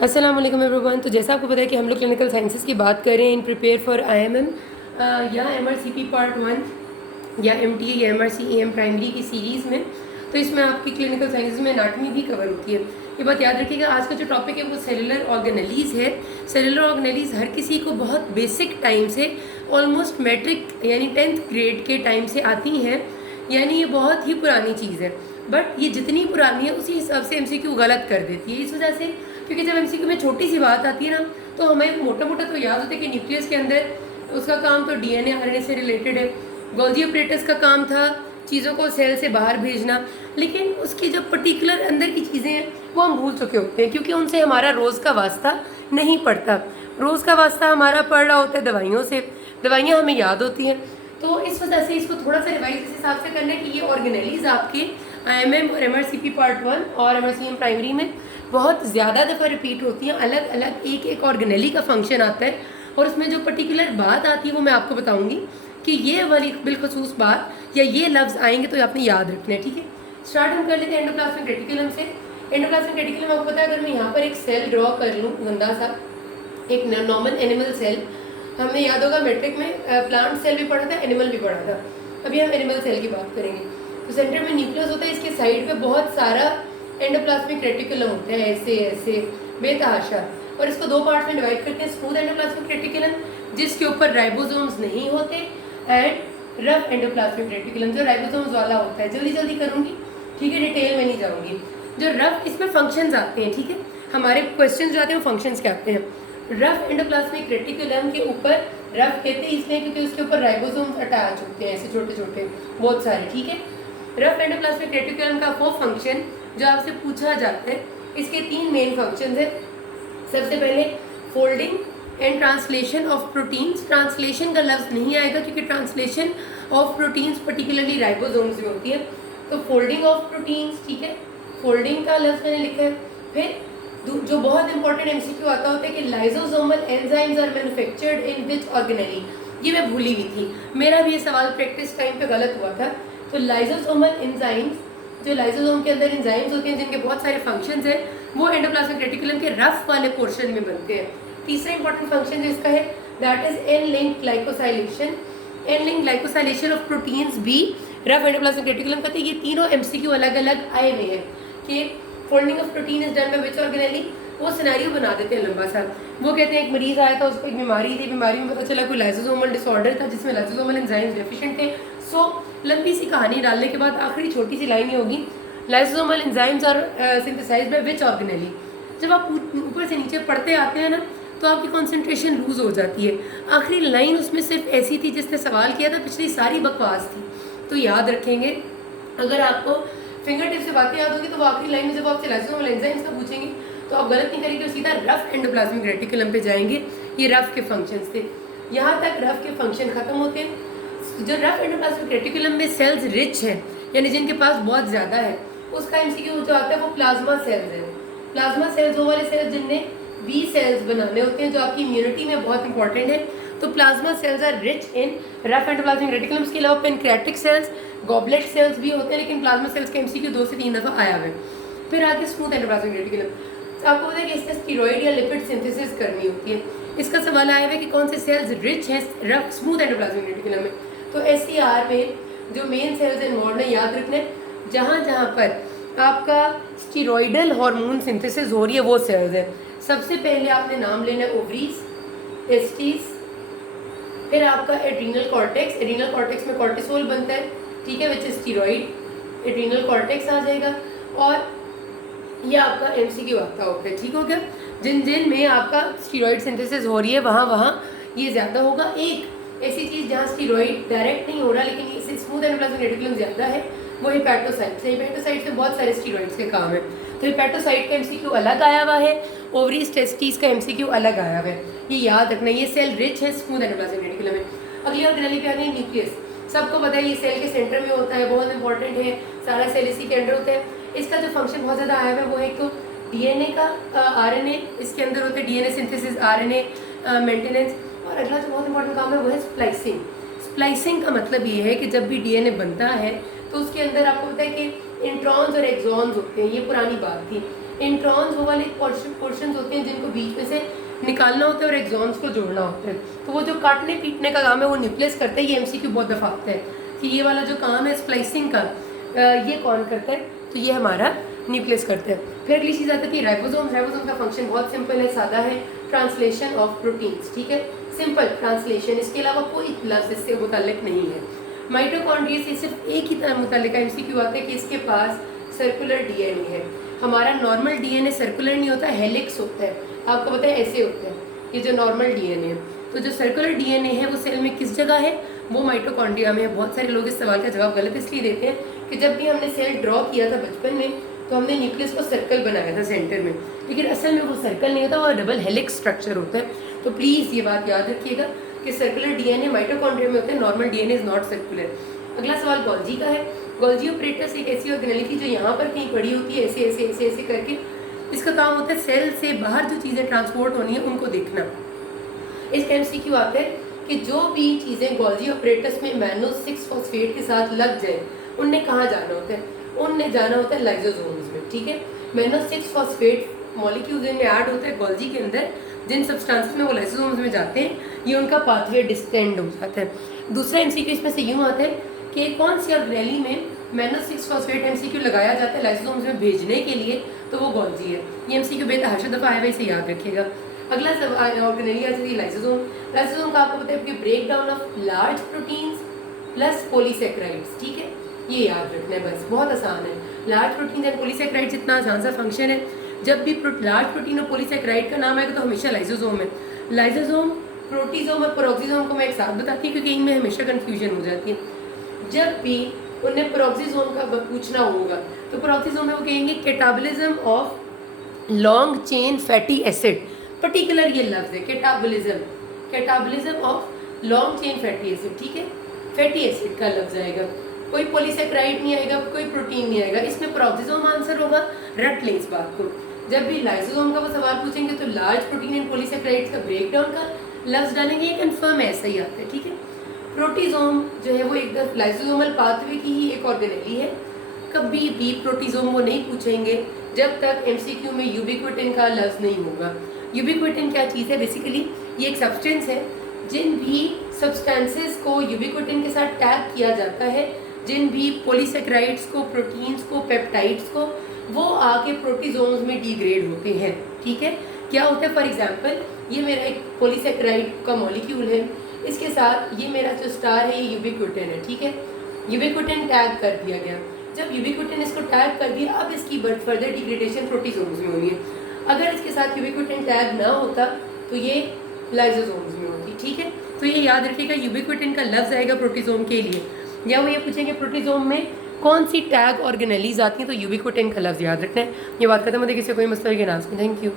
अस्सलाम वालेकुम एवरीवन। तो जैसा आपको पता है कि हम लोग क्लिनिकल साइंसेस की बात कर रहे हैं इन प्रिपेयर फॉर आईएमएम या एमआरसीपी पार्ट 1 या एमटीए या एमआरसी एम प्राइमरी की सीरीज़ में। तो इसमें आपकी क्लिनिकल साइंसेस में एनाटॉमी भी कवर होती है। ये बात याद रखिएगा, आज का जो टॉपिक है वो सेलुलर ऑर्गेनेलीज़ है। सेलुलर ऑर्गेनेलीज़ हर किसी को बहुत बेसिक टाइम से ऑलमोस्ट मैट्रिक यानी 10th ग्रेड के टाइम से आती हैं, यानी ये बहुत ही पुरानी चीज़ है। बट ये जितनी पुरानी है उसी हिसाब से एमसीक्यू गलत कर देती है। इस वजह से, क्योंकि जब एमसीक्यू में छोटी सी बात आती है ना, तो हमें मोटा मोटा तो याद होता है कि न्यूक्लियस के अंदर उसका काम तो डीएनए आरएनए से रिलेटेड है। गोल्गी ऑपरेटर्स का काम था चीज़ों को सेल से बाहर भेजना, लेकिन उसकी जो पर्टिकुलर अंदर की चीज़ें हैं वो हम भूल चुके होते हैं, क्योंकि उनसे हमारा रोज़ का वास्ता नहीं पड़ता। रोज़ का वास्ता हमारा पड़ रहा होता है दवाइयों से, दवाइयाँ हमें याद होती हैं। तो इस वजह से इसको थोड़ा सा रिवाइज इस हिसाब से करना है कि ये ऑर्गेनेलीज आपके आईएमएम और एमआरसीपी पार्ट 1 और एमआरसीएम प्राइमरी में बहुत ज़्यादा दफ़ा रिपीट होती हैं। अलग अलग एक एक ऑर्गेनेली का फंक्शन आता है और उसमें जो पर्टिकुलर बात आती है वो मैं आपको बताऊंगी कि ये वाली बिलखसूस बात या ये लफ्ज़ आएंगे तो आपने याद रखना है। ठीक है, स्टार्ट हम कर लेते हैं एंडोप्लाज्मिक रेटिकुलम से। एंडोप्लाज्मिक रेटिकुलम आपको पता है, अगर मैं यहाँ पर एक सेल ड्रॉ कर लूँ गंदा सा, एक नॉर्मल एनिमल सेल, हमने याद होगा मैट्रिक में प्लांट सेल भी पढ़ा था, एनिमल भी पढ़ा था। अभी हम एनिमल सेल की बात करेंगे। तो सेंटर में न्यूक्लियस होता है, इसके साइड पे बहुत सारा एंडोप्लाज्मिक रेटिकुलम होता है, ऐसे ऐसे बेतहाशा, और इसको दो पार्ट में डिवाइड करते हैं। स्मूथ एंडोप्लाज्मिक रेटिकुलम जिसके ऊपर राइबोसोम्स नहीं होते, एंड रफ एंडोप्लाज्मिक रेटिकुलम जो राइबोसोम्स वाला होता है। जल्दी जल्दी करूँगी, ठीक है, डिटेल में नहीं जाऊँगी। जो रफ, इसमें फंक्शंस आते हैं, ठीक है, हमारे क्वेश्चन जो आते हैं वो फंक्शंस के आते हैं। रफ एंडोप्लाज्मिक रेटिकुलम के ऊपर रफ कहते हैं इसलिए क्योंकि उसके ऊपर राइबोसोम्स अटैच होते हैं, ऐसे छोटे छोटे बहुत सारे। ठीक है, रफ एंडोप्लाज्मिक रेटिकुलम का वो फंक्शन जो आपसे पूछा जाता है, इसके 3 मेन फंक्शंस हैं। सबसे पहले folding and translation of proteins. Translation का लफ्ज़ नहीं आएगा क्योंकि translation of proteins particularly ribosomes में होती है। तो फोल्डिंग ऑफ प्रोटीन्स, ठीक है, फोल्डिंग का लफ्ज़ मैंने लिखा है। फिर जो बहुत इंपॉर्टेंट एमसीक्यू आता होता है कि lysosomal enzymes are manufactured in which organelle. ये मैं भूली हुई थी, मेरा भी ये सवाल प्रैक्टिस टाइम पे गलत हुआ था। तो लाइसोसोमल एंजाइम्स, जो लाइसोसोम के अंदर एंजाइम्स होते हैं जिनके बहुत सारे फंक्शंस हैं, वो एंडोप्लाज्मिक रेटिकुलम के रफ वाले पोर्शन में बनते हैं। तीसरा इंपॉर्टेंट फंक्शन जो इसका है that is an link glycosylation. N link glycosylation of proteins भी रफ एंडोप्लाज्मिक रेटिकुलम करते हैं। ये तीनों एमसीक्यू अलग अलग आए हुए हैं कि folding of protein is done by which organelle. वो सिनेरियो बना देते हैं लंबा सा। वो कहते हैं एक मरीज आया था, उसको एक बीमारी थी, बीमारी में पता चला कोई लाइसोसोमल डिसऑर्डर था जिसमें लाइसोसोमल एंजाइम्स डेफिशिएंट थे। सो लंबी सी कहानी डालने के बाद आखिरी छोटी सी लाइन ही होगी, lysosomal enzymes are synthesized by which organelle. जब आप ऊपर से नीचे पढ़ते आते हैं ना तो आपकी कंसंट्रेशन लूज हो जाती है। आखिरी लाइन उसमें सिर्फ ऐसी थी जिसने सवाल किया था, पिछली सारी बकवास थी। तो याद रखेंगे, अगर आपको फिंगर टिप से बातें याद होगी तो वो आखिरी लाइन में जब आपसे लाइसोसोमल एंजाइम्स का पूछेंगे तो आप गलत नहीं करेंगे और सीधा रफ एंडोप्लाज्मिक रेटिकुलम पे जाएंगे। ये रफ के फंक्शंस थे, यहाँ तक रफ के फंक्शन खत्म होते हैं। जो रफ एंडोप्लाज्मिक रेटिकुलम में सेल्स रिच है, यानी जिनके पास बहुत ज़्यादा है, उसका एमसीक्यू जो आता है वो प्लाज्मा सेल्स है। प्लाज्मा सेल्स वो वाले सेल्स जिनने बी सेल्स बनाने होते हैं, जो आपकी इम्यूनिटी में बहुत इंपॉर्टेंट है। तो plasma cells are rich in rough endoplasmic reticulum. इसके अलावा पेनक्रियाटिक सेल्स, गॉबलेट सेल्स भी होते हैं, लेकिन प्लाज्मा सेल्स का एमसीक्यू 2 से 3 दफ़ा आया हुआ है। फिर आगे स्मूथ एंडोप्लाज्मिक रेटिकुलम। तो आपको पता है कि इससे स्टीरॉइड या लिपिड सिंथेसिस करनी होती है। इसका सवाल आया हुआ है कि कौन से सेल्स रिच हैं रफ स्मूथ एंडोप्लाज्मिक रेटिकुलम में। तो एससीआर में जो मेन सेल्स इन्वॉल्व है, याद रखना है, जहाँ जहाँ पर आपका स्टीरॉइडल हार्मोन सिंथेसिस हो रही है वो सेल्स है। सबसे पहले आपने नाम लेना है ओवरीज, टेस्टिस, फिर आपका एड्रीनल कॉर्टेक्स। एड्रीनल कॉर्टेक्स में कॉर्टिसोल बनता है, ठीक है, which is steroid, adrenal cortex आ जाएगा। और ये आपका एमसीक्यू आता होता है, ठीक हो गया। जिन जिन में आपका स्टीरॉइड सिंथेसिस हो रही है वहाँ वहाँ ये ज़्यादा होगा। एक ऐसी चीज़ जहाँ स्टीरॉइड डायरेक्ट नहीं हो रहा लेकिन इसे स्मूथ एंडोप्लाज्मिक रेटिकुलम ज़्यादा है, वो हेपेटोसाइट्स है। हेपेटोसाइट्स से बहुत सारे स्टीरॉइड्स के काम है। तो हेपेटोसाइट का एमसीक्यू अलग आया हुआ है, ओवरीज टेस्टिस का एमसीक्यू अलग आया हुआ है। ये याद रखना, ये सेल रिच है स्मूथ एंडोप्लाज्मिक रेटिकुलम में। अगली ऑर्गेनेली पे आते हैं न्यूक्लियस। सबको पता है ये सेल के सेंटर में होता है, बहुत इंपॉर्टेंट है, सारा सेल इसी के अंदर होता है। इसका जो फंक्शन बहुत ज़्यादा आया हुआ है वो एक तो डीएनए का आरएनए इसके अंदर होता है, डीएनए सिंथेसिस, आरएनए मेंटेनेंस। और अगला जो बहुत इंपॉर्टेंट काम है वो है स्प्लाइसिंग। स्प्लाइसिंग का मतलब ये है कि जब भी डीएनए बनता है तो उसके अंदर आपको पता है कि इंट्रॉन्स और एक्सॉन्स होते हैं। ये पुरानी बात थी, इंट्रॉन्स वो वाले पोर्शन होते हैं जिनको बीच में से निकालना होता है और एक्सॉन्स को जोड़ना होता है। तो वो जो काटने पीटने का काम है वो न्यूक्लियस करता है। ये एमसीक्यू बहुत दफ़ा आता है कि ये वाला जो काम है स्प्लाइसिंग का ये कौन करता है, तो ये हमारा न्यूक्लियस करता है। फिर अगली चीज़ आती है कि राइबोसोम। राइबोसोम का फंक्शन बहुत सिंपल है, सादा है, ट्रांसलेशन ऑफ प्रोटीन्स, ठीक है, सिंपल ट्रांसलेशन, इसके अलावा कोई लफ्ज़ इससे मुताल्लिक नहीं है। माइटोकॉन्ड्रिया से सिर्फ एक ही तरह मुताल्लिक एमसीक्यू आता है कि इसके पास सर्कुलर डीएनए है। हमारा नॉर्मल डीएनए सर्कुलर नहीं होता, हेलिक्स होता है, आपको पता है ऐसे होता है ये जो नॉर्मल डीएनए है। तो जो सर्कुलर डीएनए है वो सेल में किस जगह है, वो माइटोकॉन्ड्रिया में है। बहुत सारे लोग इस सवाल का जवाब गलत इसलिए देते हैं कि जब भी हमने सेल ड्रॉ किया था बचपन में तो हमने न्यूक्लियस को सर्कल बनाया था सेंटर में, लेकिन असल में वो सर्कल नहीं होता, वो डबल हेलिक्स स्ट्रक्चर होता है। तो प्लीज़ ये बात याद रखिएगा कि सर्कुलर डीएनए माइटोकॉन्ड्रिया में होता है, normal DNA is not circular. अगला सवाल गोल्जी का है। गोल्जी ऑपरेटस एक ऐसी ऑर्गेनेलिटी जो यहाँ पर कहीं पड़ी होती है, ऐसे ऐसे ऐसे ऐसे करके, इसका काम होता है सेल से बाहर जो चीज़ें ट्रांसपोर्ट होनी है उनको देखना। इस एमसीक्यू आता है कि जो भी चीज़ें गोल्जी ऑपरेटस में मैनो 6 फॉस्फेट के साथ लग जाए उनने कहाँ जाना होता है, उनने जाना होता है लाइसोसोम्स में, ठीक है। मैनो 6 फॉस्फेट मॉलिक्यूल्स इनमें ऐड होता है गोल्जी के अंदर, जिन सब्सटेंसेस में वो लाइसोसोम्स में जाते हैं, ये उनका पाथवे डिस्टेंड हो जाता है। दूसरा एमसीक्यू इसमें से यूँ आता है कि कौन सी ऑर्गेनेली में मैनो 6 फॉस्फेट एमसीक्यू लगाया जाता है लाइसोसोम्स में भेजने के लिए, तो वो गोल्जी है। ये एमसीक्यू बेतहाशा दफ़ा आया है, इसे याद रखिएगा। अगला सवाल ऑर्गेनेली आ जाती है लाइसोसोम। लाइसोसोम का आपको पता है कि break down of large proteins plus polysaccharides, ठीक है, ये याद रखना है बस, बहुत आसान है। लार्ज प्रोटीन एंड पॉलीसेकेराइड्स इतना आसान सा फंक्शन है। जब भी लार्ज प्रोटीन और पॉलीसेकेराइड का नाम आएगा तो हमेशा लाइसोसोम है। लाइसोसोम, प्रोटीसोम और पेरोक्सीसोम को मैं एक साथ बताती हूँ क्योंकि इनमें हमेशा कन्फ्यूजन हो जाती है। जब भी उन्हें पेरोक्सीसोम का पूछना होगा तो पेरोक्सीसोम में वो कहेंगे catabolism of long chain fatty acid, particular ये लफ्ज़ है catabolism, catabolism of long chain fatty acid, ठीक है, फैटी एसिड का लफ्ज़ आएगा। कोई पॉलीसेकेराइड नहीं आएगा, कोई प्रोटीन नहीं आएगा, इसमें पेरोक्सीसोम आंसर होगा। रट लें इस बात को। जब भी लाइसोसोम का वो सवाल पूछेंगे तो लार्ज प्रोटीन एंड पॉलीसेकेराइड्स का ब्रेकडाउन का लफ्ज़ डालेंगे, ये कन्फर्म ऐसा ही आता है, ठीक है। प्रोटीजोम जो है वो एकदम लाइसोसोमल पाथवे की ही एक ऑर्गेनेली है। कभी भी प्रोटीजोम वो नहीं पूछेंगे जब तक एमसीक्यू में यूबिक्विटिन का लफ्ज़ नहीं होगा। यूबिक्विटिन क्या चीज़ है, बेसिकली ये एक सब्सटेंस है। जिन भी सब्सटेंसेस को यूबिक्विटिन के साथ टैग किया जाता है, जिन भी पॉलीसेकेराइड्स को, प्रोटीन्स को, पेप्टाइड्स को, वो आके प्रोटीजोम्स में डिग्रेड होते हैं, ठीक है। क्या होता है, फॉर एग्जांपल ये मेरा एक पॉलीसेकेराइड का मॉलिक्यूल है, इसके साथ ये मेरा जो स्टार है ये यूबिक्विटिन है, ठीक है। यूबिक्विटिन टैग कर दिया गया। जब यूबिक्विटिन इसको टैग कर दिया, अब इसकी फर्दर डिग्रेडेशन प्रोटीजोम्स में होनी है। अगर इसके साथ यूबिक्विटिन टैग ना होता तो ये लाइसोसोम्स में होती, ठीक है। तो ये याद रखिएगा, यूबिक्विटिन का लफ्ज़ आएगा प्रोटीजोम के लिए, या वो ये पूछेंगे प्रोटीजोम में कौन सी टैग ऑर्गेनेलीज आती हैं, तो यूबिक्विटिन का लफ्ज़ याद रखना है। ये बात खत्म होती है, किसी कोई मसला है कि ना। Thank you.